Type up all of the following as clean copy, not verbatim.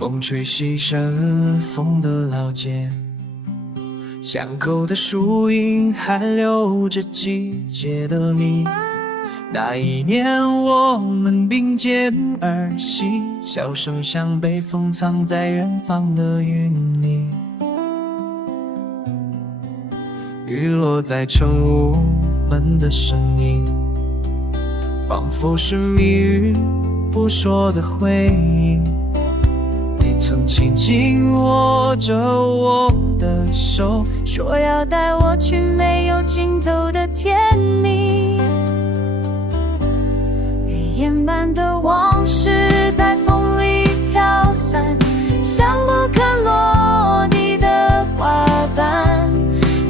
风吹西山风的老街，巷口的树影还留着季节的谜。那一年我们并肩而行，笑声像被封藏在远方的云里。雨落在城屋门的声音，仿佛是谜语不说的回应。你曾紧紧握着我的手，说要带我去没有尽头的天地。雨烟般的往事在风里飘散，像不肯落地的花瓣。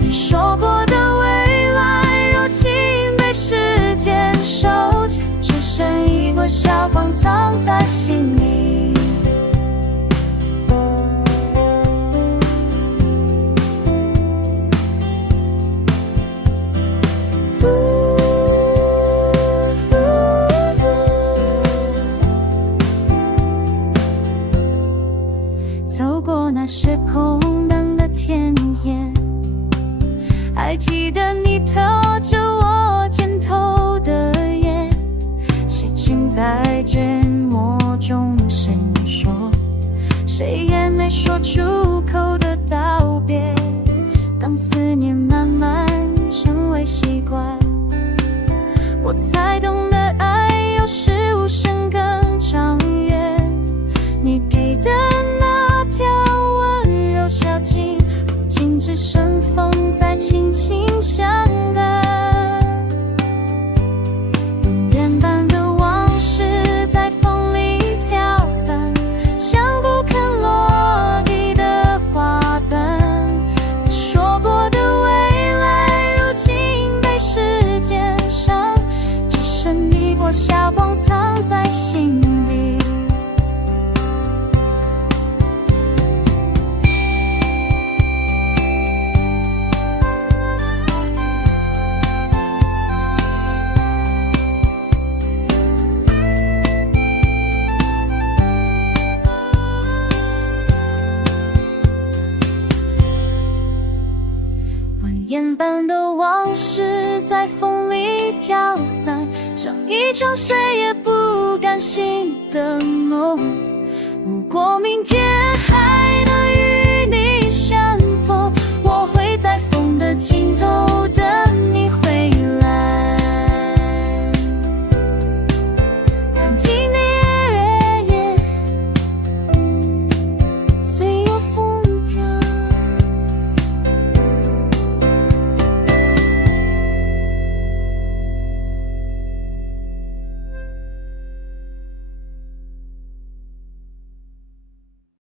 你说过的未来，如今被时间收起，只剩一抹笑光藏在心里。走过那是空荡的田野，还记得你拖着我肩头的夜，写进在芥末中闪烁，谁也没说出口的道别。当思念慢慢成为习惯，我才懂得爱有时无声更长远。你给的那条温柔小径，如今只剩风在轻轻相伴。云烟般的往事在风里飘散，像不肯落地的花瓣。你说过的未来，如今被时间伤，只剩一抹霞光藏在心底。烟般的往事在风里飘散，像一场谁也不甘心的梦。如果明天